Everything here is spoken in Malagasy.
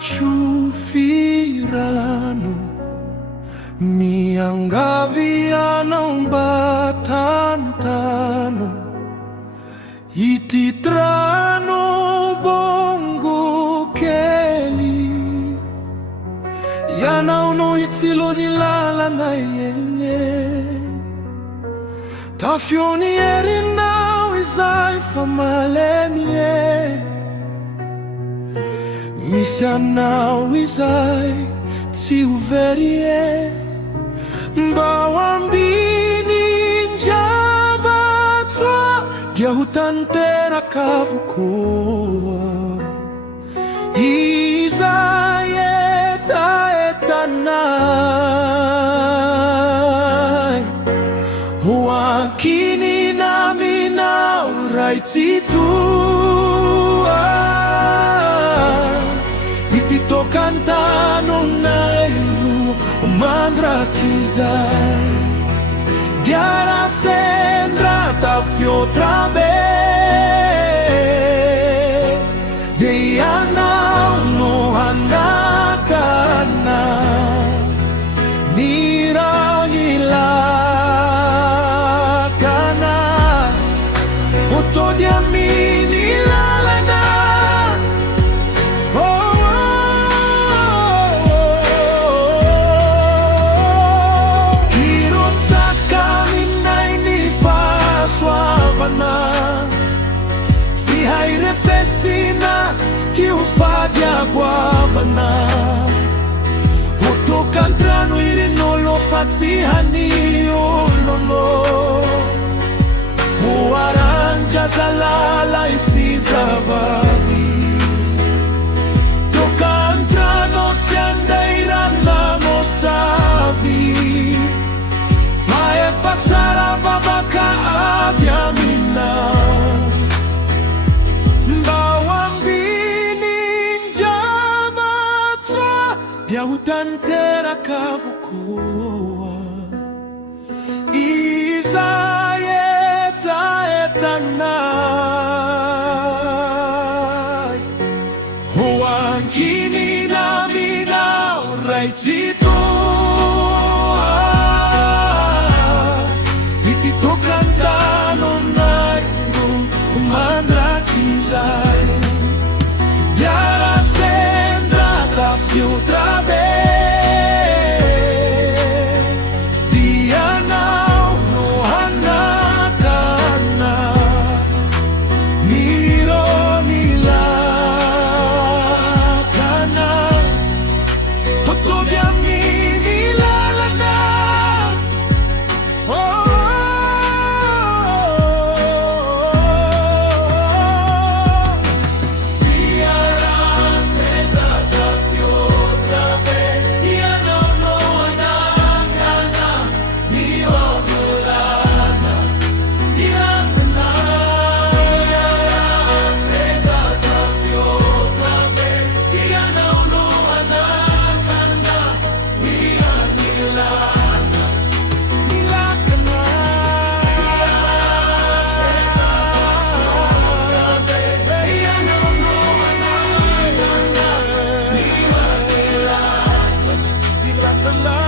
chufirano mianggavianang batantano ititrano bongo keli yanao no itsilo nilalana yenye tafioni erinao izay famalemie misy anao izay tsy overie mba ho ambininjavatswa dia ho tanteraka avokoa izay etaetanay ho ankiny naminao ray tsy toa tokantano nayo mandrakizay diara sendra tafiotrabe de yanao no hanakana nirangilakana otodiamini lalana si hai refesina kiufadi aguavana utokantrano irinolo fatsihani olono uaranja zalala isizavavi tokantrano tsiandairana mosavi faefatsara vavaka avyamina mba ho ambininjavatswa dia ho tanteraka avokoa izay etaetanay ho ankiny naminao ray tsy toa mandrakizay diara sendra tafiotrabe dianao no hanakana mironilakana hotovy aminy lalana the love.